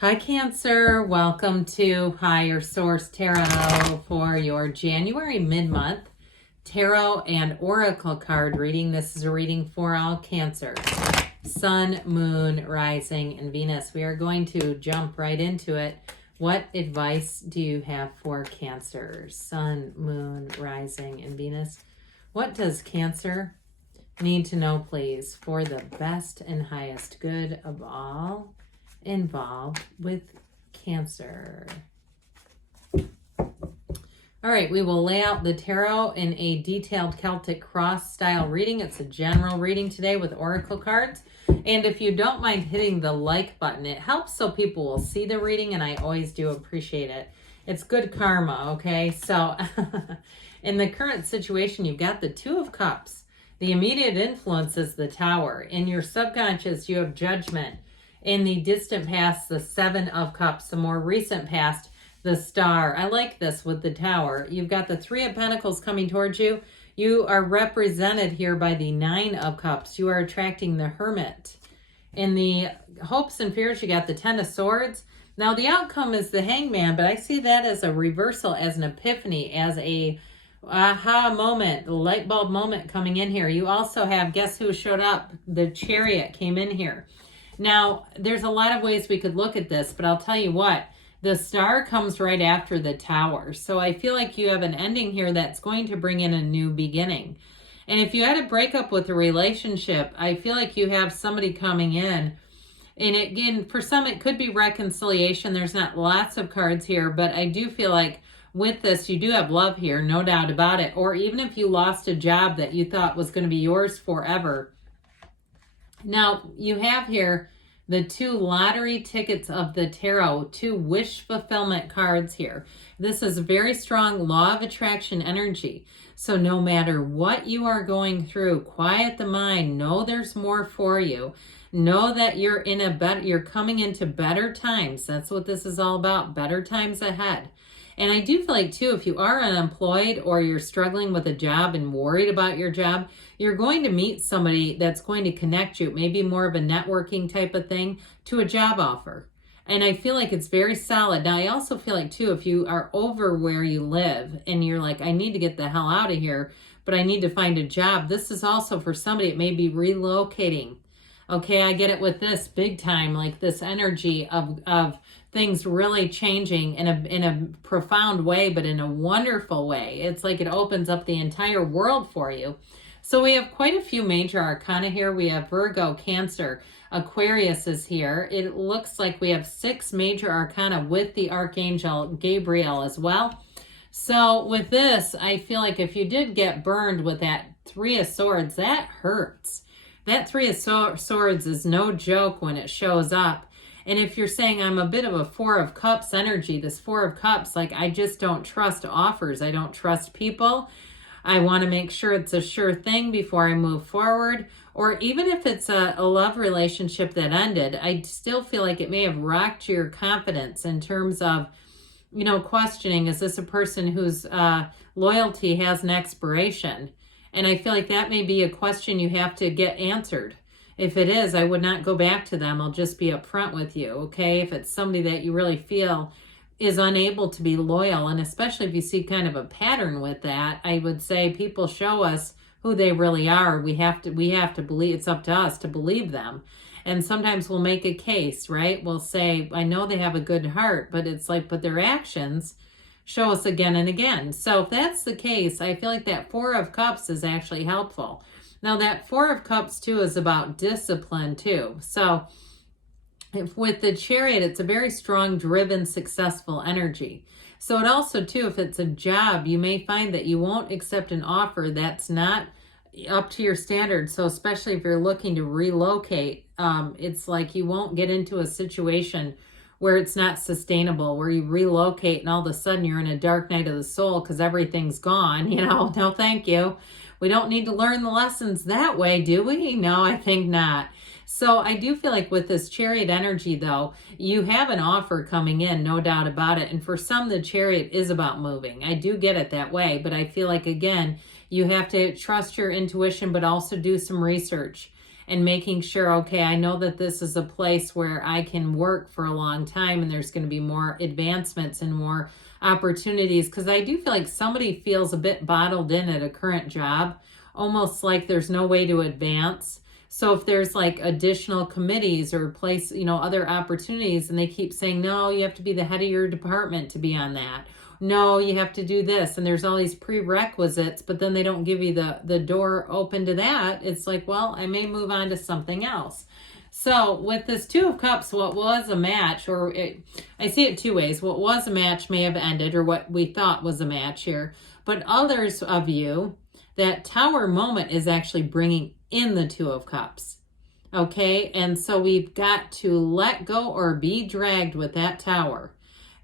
Hi, Cancer. Welcome to Higher Source Tarot for your January mid-month tarot and oracle card reading. This is a reading for all Cancer. Sun, Moon, Rising, and Venus. We are going to jump right into it. What advice do you have for Cancer? Sun, Moon, Rising, and Venus. What does Cancer need to know, please, for the best and highest good of all involved with Cancer? All right, we will lay out the tarot in a detailed Celtic cross style reading. It's a general reading today with oracle cards. And if you don't mind hitting the like button, it helps so people will see the reading, and I always do appreciate it. It's good karma, okay? So in the current situation, you've got the Two of Cups. The immediate influence is the Tower. In your subconscious, you have Judgment. In the distant past, the Seven of Cups. The more recent past, the Star. I like this with the Tower. You've got the Three of Pentacles coming towards you. You are represented here by the Nine of Cups. You are attracting the Hermit. In the hopes and fears, you got the Ten of Swords. Now, the outcome is the Hangman, but I see that as a reversal, as an epiphany, as a aha moment, the light bulb moment coming in here. You also have, guess who showed up? The Chariot came in here. Now, there's a lot of ways we could look at this, but I'll tell you what, the Star comes right after the Tower. So I feel like you have an ending here that's going to bring in a new beginning. And if you had a breakup with a relationship, I feel like you have somebody coming in. And again, for some, it could be reconciliation. There's not lots of cards here, but I do feel like with this, you do have love here, no doubt about it. Or even if you lost a job that you thought was going to be yours forever. Now, you have here the two lottery tickets of the tarot, two wish fulfillment cards here. This is a very strong law of attraction energy. So no matter what you are going through, quiet the mind. Know there's more for you. Know that you're you're coming into better times. That's what this is all about, better times ahead. And I do feel like, too, if you are unemployed or you're struggling with a job and worried about your job, you're going to meet somebody that's going to connect you, maybe more of a networking type of thing, to a job offer. And I feel like it's very solid. Now, I also feel like, too, if you are over where you live and you're like, I need to get the hell out of here, but I need to find a job, this is also for somebody, it may be relocating. Okay, I get it with this big time, like this energy of things really changing in a profound way, but in a wonderful way. It's like it opens up the entire world for you. So we have quite a few major arcana here. We have Virgo, Cancer, Aquarius is here. It looks like we have 6 major arcana with the Archangel Gabriel as well. So with this, I feel like if you did get burned with that Three of Swords, that hurts. That Three of Swords is no joke when it shows up. And if you're saying I'm a bit of a Four of Cups energy, this Four of Cups, like I just don't trust offers. I don't trust people. I want to make sure it's a sure thing before I move forward. Or even if it's a love relationship that ended, I still feel like it may have rocked your confidence in terms of, you know, questioning, is this a person whose loyalty has an expiration? And I feel like that may be a question you have to get answered. If it is, I would not go back to them. I'll just be upfront with you, okay? If it's somebody that you really feel is unable to be loyal, and especially if you see kind of a pattern with that, I would say people show us who they really are. We have to believe, it's up to us to believe them. And sometimes we'll make a case, right? We'll say, I know they have a good heart, but it's like, but their actions show us again and again. So if that's the case, I feel like that Four of Cups is actually helpful. Now that Four of Cups too is about discipline too. So if with the Chariot, it's a very strong, driven, successful energy. So it also too, if it's a job, you may find that you won't accept an offer that's not up to your standards. So especially if you're looking to relocate, it's like you won't get into a situation where it's not sustainable, where you relocate and all of a sudden you're in a dark night of the soul because everything's gone, you know, no thank you. We don't need to learn the lessons that way, do we? No, I think not. So I do feel like with this Chariot energy, though, you have an offer coming in, no doubt about it. And for some, the Chariot is about moving. I do get it that way. But I feel like, again, you have to trust your intuition, but also do some research. and making sure, okay, I know that this is a place where I can work for a long time and there's going to be more advancements and more opportunities, because I do feel like somebody feels a bit bottled in at a current job, almost like there's no way to advance. So if there's like additional committees or place, other opportunities, and they keep saying, no, you have to be the head of your department to be on that. No, you have to do this. And there's all these prerequisites, but then they don't give you the door open to that. It's like, well, I may move on to something else. So with this Two of Cups, what was a match, I see it two ways. What was a match may have ended, or what we thought was a match here. But others of you, that Tower moment is actually bringing in the Two of Cups. Okay, and so we've got to let go or be dragged with that Tower.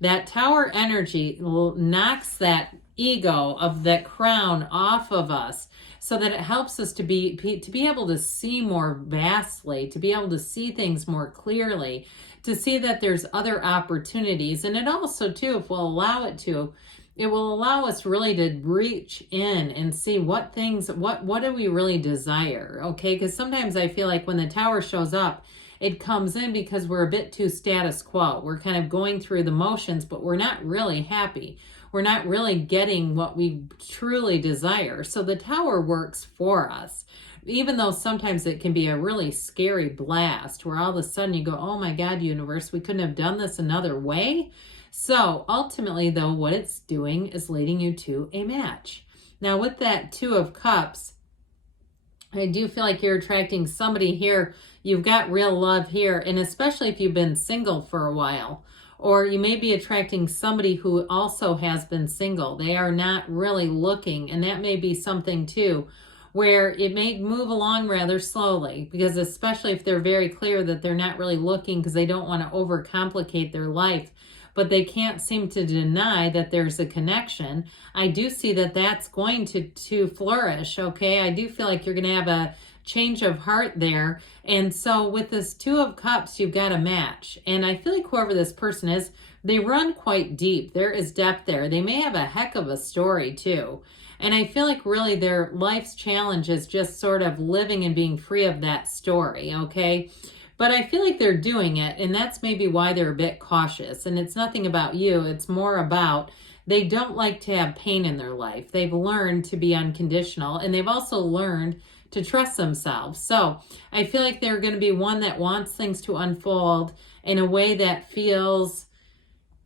That Tower energy knocks that ego of that crown off of us, so that it helps us to be able to see more vastly, to be able to see things more clearly, to see that there's other opportunities. And it also, too, if we'll allow it to, it will allow us really to reach in and see what do we really desire, okay? Because sometimes I feel like when the Tower shows up, it comes in because we're a bit too status quo. We're kind of going through the motions, but we're not really happy. We're not really getting what we truly desire. So the Tower works for us, even though sometimes it can be a really scary blast where all of a sudden you go, oh my God, universe, we couldn't have done this another way. So ultimately, though, what it's doing is leading you to a match. Now, with that Two of Cups, I do feel like you're attracting somebody here. You've got real love here, and especially if you've been single for a while, or you may be attracting somebody who also has been single. They are not really looking, and that may be something too, where it may move along rather slowly, because especially if they're very clear that they're not really looking because they don't want to overcomplicate their life, but they can't seem to deny that there's a connection. I do see that that's going to flourish, okay? I do feel like you're going to have a change of heart there. And so with this Two of Cups, you've got a match. And I feel like whoever this person is, they run quite deep. There is depth there. They may have a heck of a story too. And I feel like really their life's challenge is just sort of living and being free of that story, okay? But I feel like they're doing it, and that's maybe why they're a bit cautious. And it's nothing about you. It's more about they don't like to have pain in their life. They've learned to be unconditional, and they've also learned to trust themselves. So I feel like they're going to be one that wants things to unfold in a way that feels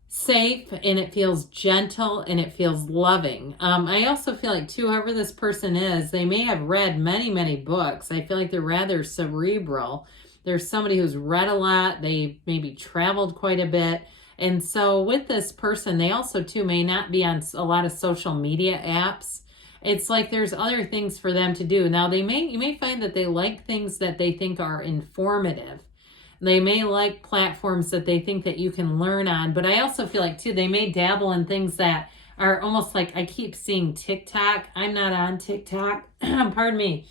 safe, and it feels gentle, and it feels loving. I also feel like too, whoever this person is, they may have read many, many books. I feel like they're rather cerebral. There's somebody who's read a lot. They maybe traveled quite a bit. And so with this person, they also too may not be on a lot of social media apps. It's like there's other things for them to do. Now you may find that they like things that they think are informative. They may like platforms that they think that you can learn on. But I also feel like too, they may dabble in things that are almost like, I keep seeing TikTok. I'm not on TikTok. Pardon me.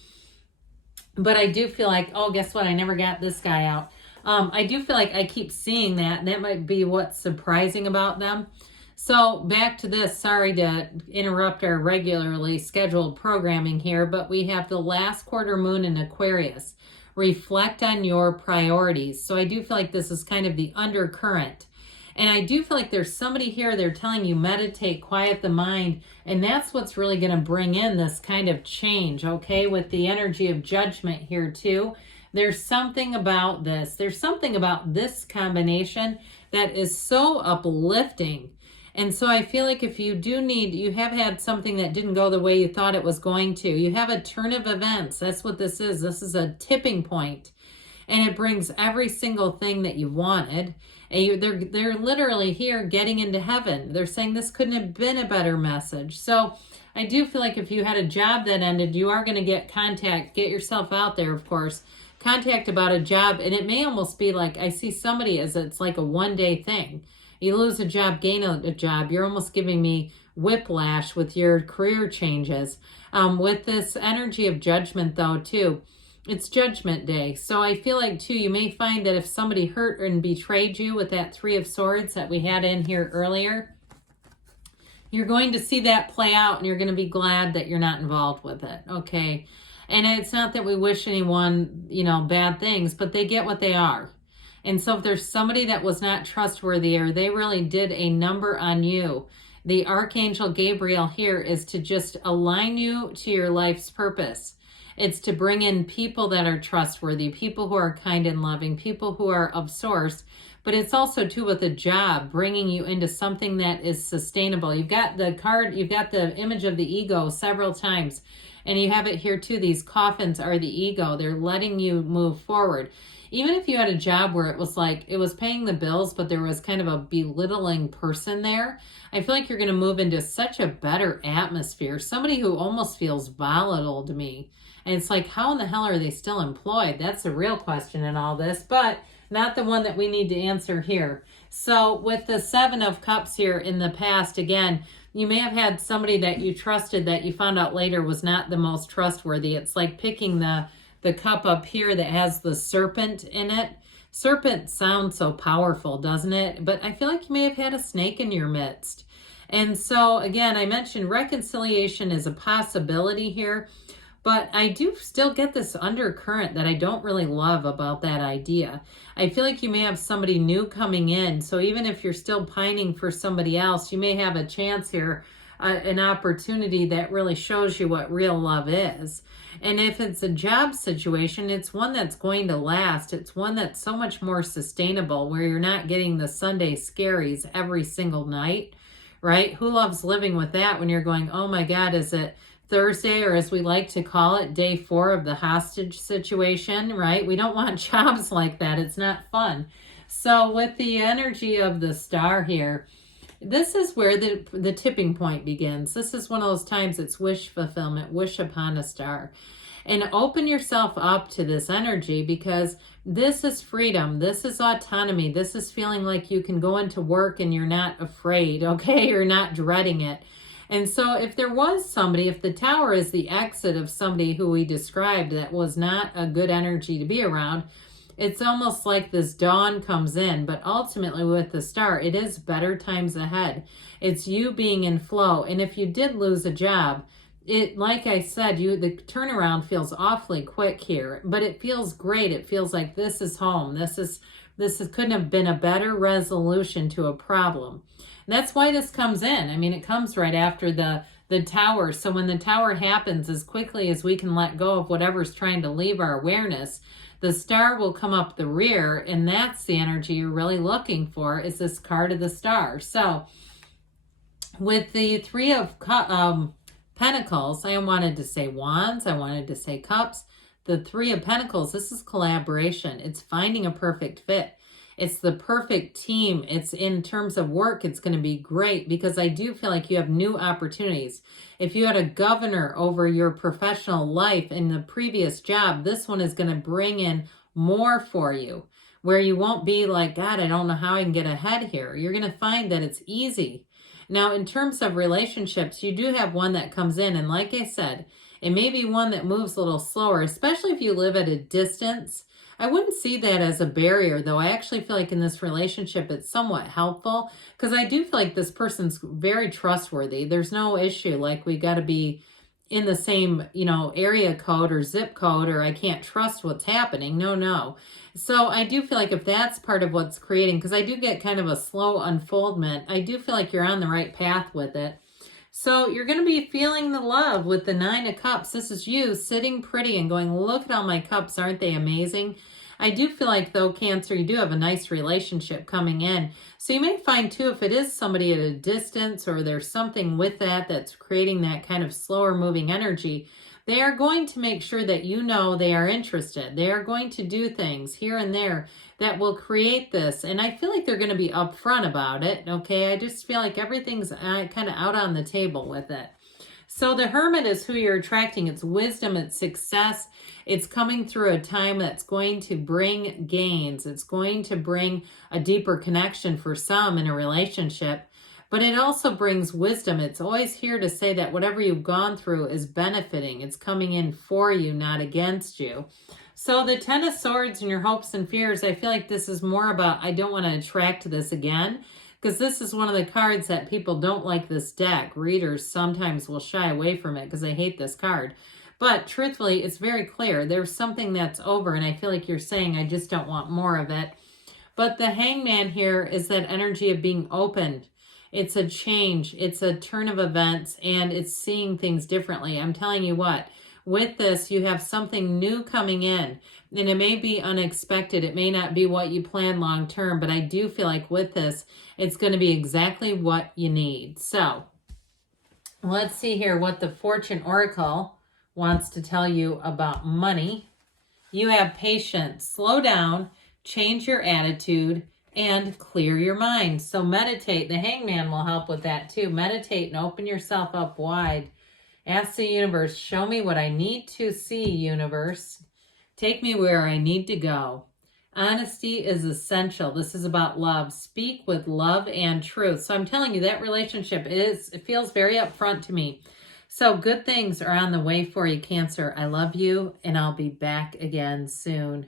But I do feel like, oh, guess what? I never got this guy out. I do feel like I keep seeing that, and that might be what's surprising about them. So back to this, sorry to interrupt our regularly scheduled programming here, but we have the last quarter moon in Aquarius. Reflect on your priorities. So I do feel like this is kind of the undercurrent. And I do feel like there's somebody here, they're telling you meditate, quiet the mind. And that's what's really going to bring in this kind of change, okay? With the energy of judgment here too. There's something about this. There's something about this combination that is so uplifting. And so I feel like if you have had something that didn't go the way you thought it was going to. You have a turn of events. That's what this is. This is a tipping point. And it brings every single thing that you wanted. And they're literally here getting into heaven. They're saying this couldn't have been a better message. So I do feel like if you had a job that ended, you are going to get contact. Get yourself out there, of course. Contact about a job. And it may almost be like, I see somebody as it's like a one-day thing. You lose a job, gain a job. You're almost giving me whiplash with your career changes. With this energy of judgment, though, too, it's Judgment Day. So I feel like, too, you may find that if somebody hurt and betrayed you with that Three of Swords that we had in here earlier, you're going to see that play out, and you're going to be glad that you're not involved with it, okay? And it's not that we wish anyone, bad things, but they get what they are. And so if there's somebody that was not trustworthy or they really did a number on you, the Archangel Gabriel here is to just align you to your life's purpose. It's to bring in people that are trustworthy, people who are kind and loving, people who are of source. But it's also too with a job, bringing you into something that is sustainable. You've got the card, you've got the image of the ego several times. And you have it here too. These coffins are the ego. They're letting you move forward. Even if you had a job where it was like, it was paying the bills, but there was kind of a belittling person there, I feel like you're going to move into such a better atmosphere. Somebody who almost feels volatile to me. And it's like, how in the hell are they still employed? That's the real question in all this, but not the one that we need to answer here. So with the Seven of Cups here in the past, again, you may have had somebody that you trusted that you found out later was not the most trustworthy. It's like picking the cup up here that has the serpent in it. Serpent sounds so powerful, doesn't it? But I feel like you may have had a snake in your midst. And so again, I mentioned reconciliation is a possibility here. But I do still get this undercurrent that I don't really love about that idea. I feel like you may have somebody new coming in. So even if you're still pining for somebody else, you may have a chance here, an opportunity that really shows you what real love is. And if it's a job situation, it's one that's going to last. It's one that's so much more sustainable where you're not getting the Sunday scaries every single night, right? Who loves living with that when you're going, oh my God, is it Thursday, or as we like to call it, day 4 of the hostage situation, right? We don't want jobs like that. It's not fun. So with the energy of the star here, this is where the tipping point begins. This is one of those times it's wish fulfillment, wish upon a star. And open yourself up to this energy because this is freedom. This is autonomy. This is feeling like you can go into work and you're not afraid, okay? You're not dreading it. And so if there was somebody, if the Tower is the exit of somebody who we described that was not a good energy to be around, it's almost like this dawn comes in. But ultimately with the star, it is better times ahead. It's you being in flow. And if you did lose a job, it, like I said, the turnaround feels awfully quick here, but it feels great. It feels like this is home. This couldn't have been a better resolution to a problem. That's why this comes in. I mean, it comes right after the Tower. So when the Tower happens, as quickly as we can let go of whatever's trying to leave our awareness, the star will come up the rear, and that's the energy you're really looking for, is this card of the star. So with the Three of Pentacles, I wanted to say Wands, I wanted to say Cups. The Three of Pentacles, this is collaboration. It's finding a perfect fit. It's the perfect team. It's in terms of work, it's going to be great because I do feel like you have new opportunities. If you had a governor over your professional life in the previous job, this one is going to bring in more for you where you won't be like, God, I don't know how I can get ahead here. You're going to find that it's easy. Now, in terms of relationships, you do have one that comes in. And like I said, it may be one that moves a little slower, especially if you live at a distance. I wouldn't see that as a barrier, though. I actually feel like in this relationship, it's somewhat helpful because I do feel like this person's very trustworthy. There's no issue like we got to be in the same, area code or zip code, or I can't trust what's happening. No. So I do feel like if that's part of what's creating, because I do get kind of a slow unfoldment, I do feel like you're on the right path with it. So you're going to be feeling the love with the Nine of Cups. This is you sitting pretty and going, look at all my cups. Aren't they amazing? I do feel like, though, Cancer, you do have a nice relationship coming in. So you may find, too, if it is somebody at a distance or there's something with that that's creating that kind of slower moving energy, they are going to make sure that you know they are interested. They are going to do things here and there that will create this. And I feel like they're going to be upfront about it, okay? I just feel like everything's kind of out on the table with it. So the Hermit is who you're attracting. It's wisdom, it's success. It's coming through a time that's going to bring gains. It's going to bring a deeper connection for some in a relationship. But it also brings wisdom. It's always here to say that whatever you've gone through is benefiting. It's coming in for you, not against you. So the Ten of Swords and your hopes and fears, I feel like this is more about, I don't want to attract this again. Because this is one of the cards that people don't like this deck. Readers sometimes will shy away from it because they hate this card. But truthfully, it's very clear. There's something that's over, and I feel like you're saying, I just don't want more of it. But the Hangman here is that energy of being opened. It's a change. It's a turn of events, and it's seeing things differently. I'm telling you what, with this, you have something new coming in, and it may be unexpected. It may not be what you plan long term, but I do feel like with this, it's going to be exactly what you need. So let's see here what the Fortune Oracle wants to tell you about money. You have patience. Slow down, change your attitude, and clear your mind. So meditate. The Hangman will help with that too. Meditate and open yourself up wide. Ask the universe, show me what I need to see, universe. Take me where I need to go. Honesty is essential. This is about love. Speak with love and truth. So I'm telling you, that relationship it feels very upfront to me. So good things are on the way for you, Cancer. I love you, and I'll be back again soon.